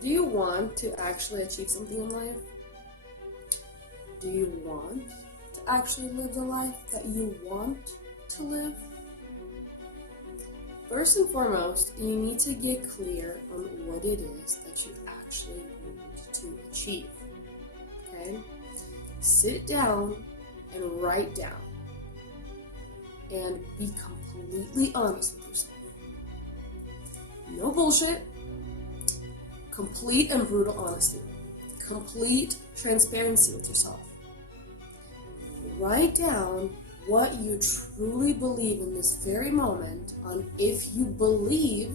Do you want to actually achieve something in life? Do you want to actually live the life that you want to live? First and foremost, you need to get clear on what it is that you actually want to achieve. Okay? Sit down and write down. And be completely honest with yourself. No bullshit. Complete and brutal honesty. Complete transparency with yourself. Write down what you truly believe in this very moment on if you believe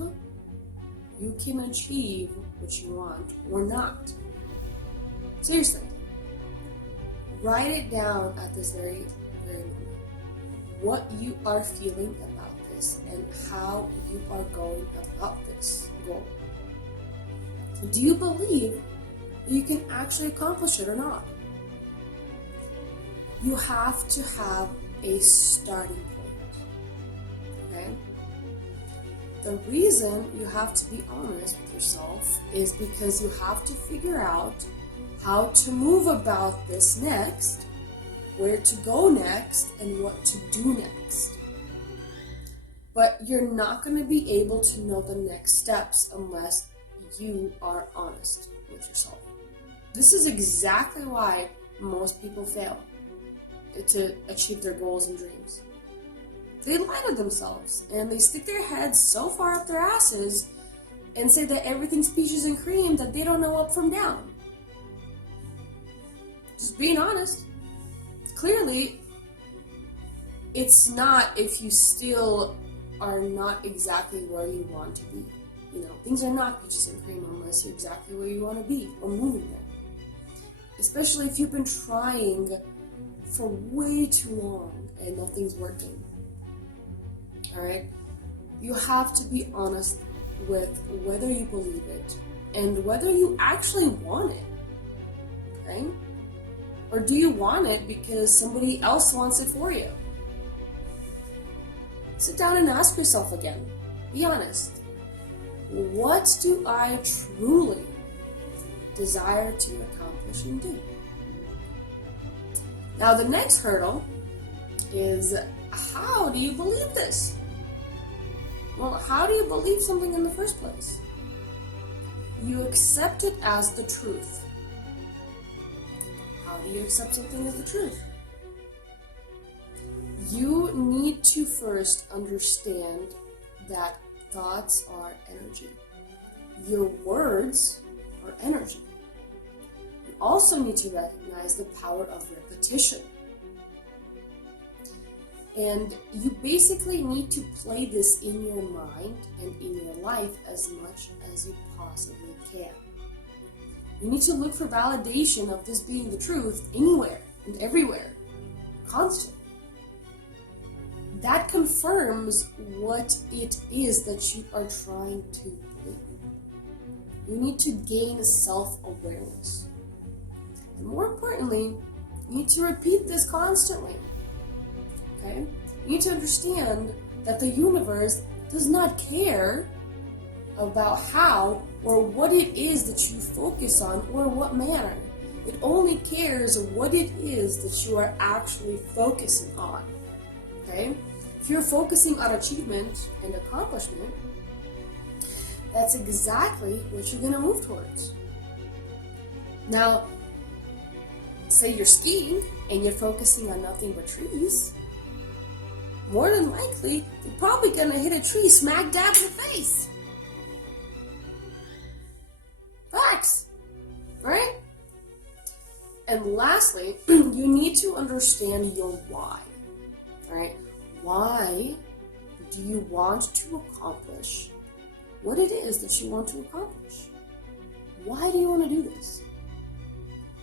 you can achieve what you want or not. Seriously. Write it down at this very moment. What you are feeling about this and how you are going about this goal. Do you believe that you can actually accomplish it or not? You have to have a starting point. Okay? The reason you have to be honest with yourself is because you have to figure out how to move about this next, where to go next, and what to do next. But you're not going to be able to know the next steps unless you are honest with yourself. This is exactly why most people fail to achieve their goals and dreams. They lie to themselves and they stick their heads so far up their asses and say that everything's peaches and cream that they don't know up from down. Just being honest. Clearly, it's not if you still are not exactly where you want to be. Things are not peaches and cream unless you're exactly where you want to be or moving there. Especially if you've been trying for way too long and nothing's working. Alright? You have to be honest with whether you believe it and whether you actually want it. Okay? Or do you want it because somebody else wants it for you? Sit down and ask yourself again. Be honest. What do I truly desire to accomplish and do? Now, the next hurdle is, how do you believe this? Well, how do you believe something in the first place? You accept it as the truth. How do you accept something as the truth? You need to first understand that thoughts are energy. Your words are energy. You also need to recognize the power of repetition. And you basically need to play this in your mind and in your life as much as you possibly can. You need to look for validation of this being the truth anywhere and everywhere, constantly. That confirms what it is that you are trying to believe. You need to gain self-awareness. And more importantly, you need to repeat this constantly. Okay? You need to understand that the universe does not care about how or what it is that you focus on or what manner. It only cares what it is that you are actually focusing on. Okay? If you're focusing on achievement and accomplishment, that's exactly what you're going to move towards. Now, say you're skiing and you're focusing on nothing but trees, more than likely, you're probably going to hit a tree smack dab in the face. Facts, right? And lastly, you need to understand your why, all right? Why do you want to accomplish what it is that you want to accomplish? Why do you want to do this?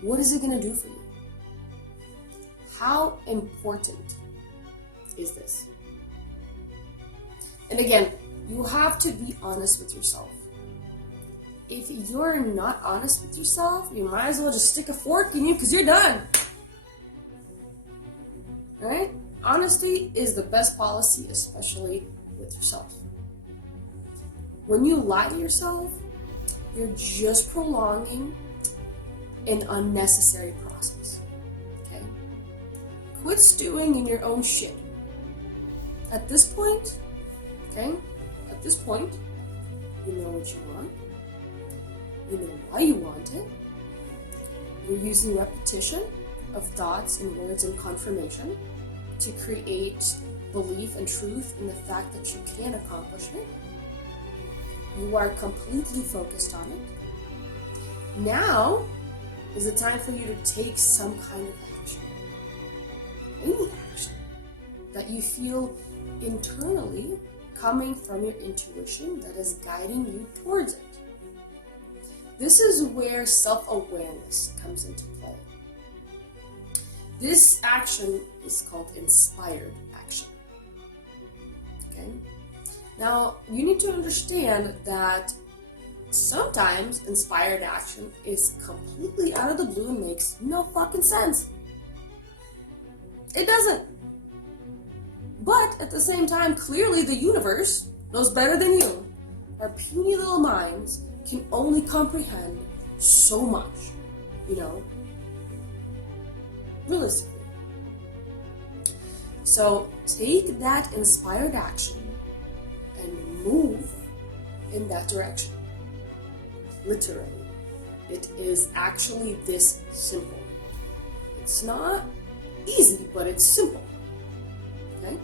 What is it going to do for you? How important is this? And again, you have to be honest with yourself. If you're not honest with yourself, you might as well just stick a fork in you because you're done. Right? Honesty is the best policy, especially with yourself. When you lie to yourself, you're just prolonging an unnecessary process. Okay? Quit stewing in your own shit. At this point, okay? At this point, you know what you want. You know why you want it. You're using repetition of thoughts and words and confirmation to create belief and truth in the fact that you can accomplish it. You are completely focused on it. Now is the time for you to take some kind of action. Any action that you feel internally coming from your intuition that is guiding you towards it. This is where self-awareness comes into play. This action is called inspired action. Okay? Now, you need to understand that sometimes inspired action is completely out of the blue and makes no fucking sense. It doesn't. But at the same time, clearly the universe knows better than you. Our puny little minds can only comprehend so much, realistically. So take that inspired action and move in that direction. Literally. It is actually this simple. It's not easy, but it's simple. Okay?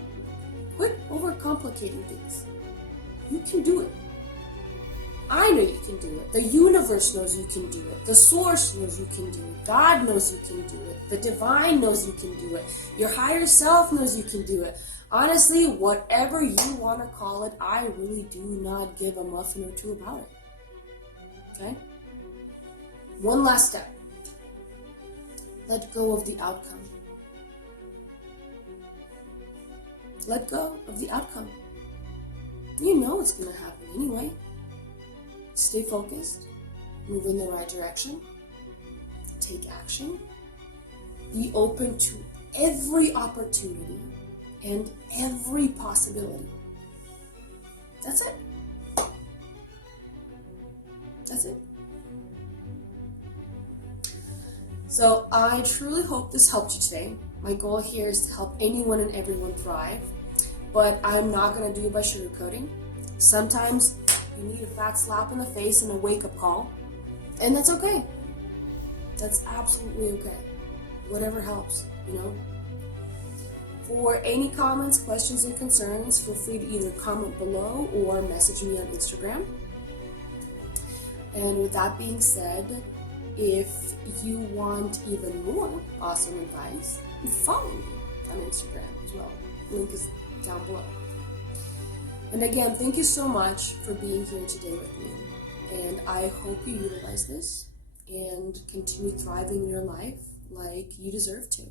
Quit overcomplicating things. You can do it. I know you can do it. The universe knows you can do it. The source knows you can do it. God knows you can do it. The divine knows you can do it. Your higher self knows you can do it. Honestly, whatever you want to call it, I really do not give a muffin or two about it. Okay? One last step. Let go of the outcome. Let go of the outcome. You know it's going to happen anyway. Stay focused. Move in the right direction. Take action. Be open to every opportunity and every possibility. That's it. That's it. So I truly hope this helped you today. My goal here is to help anyone and everyone thrive, but I'm not going to do it by sugarcoating. Sometimes you need a fat slap in the face and a wake-up call, and that's okay. That's absolutely okay. Whatever helps, For any comments, questions, and concerns, feel free to either comment below or message me on Instagram. And with that being said, if you want even more awesome advice, follow me on Instagram as well. Link is down below. And again, thank you so much for being here today with me. And I hope you utilize this and continue thriving in your life like you deserve to.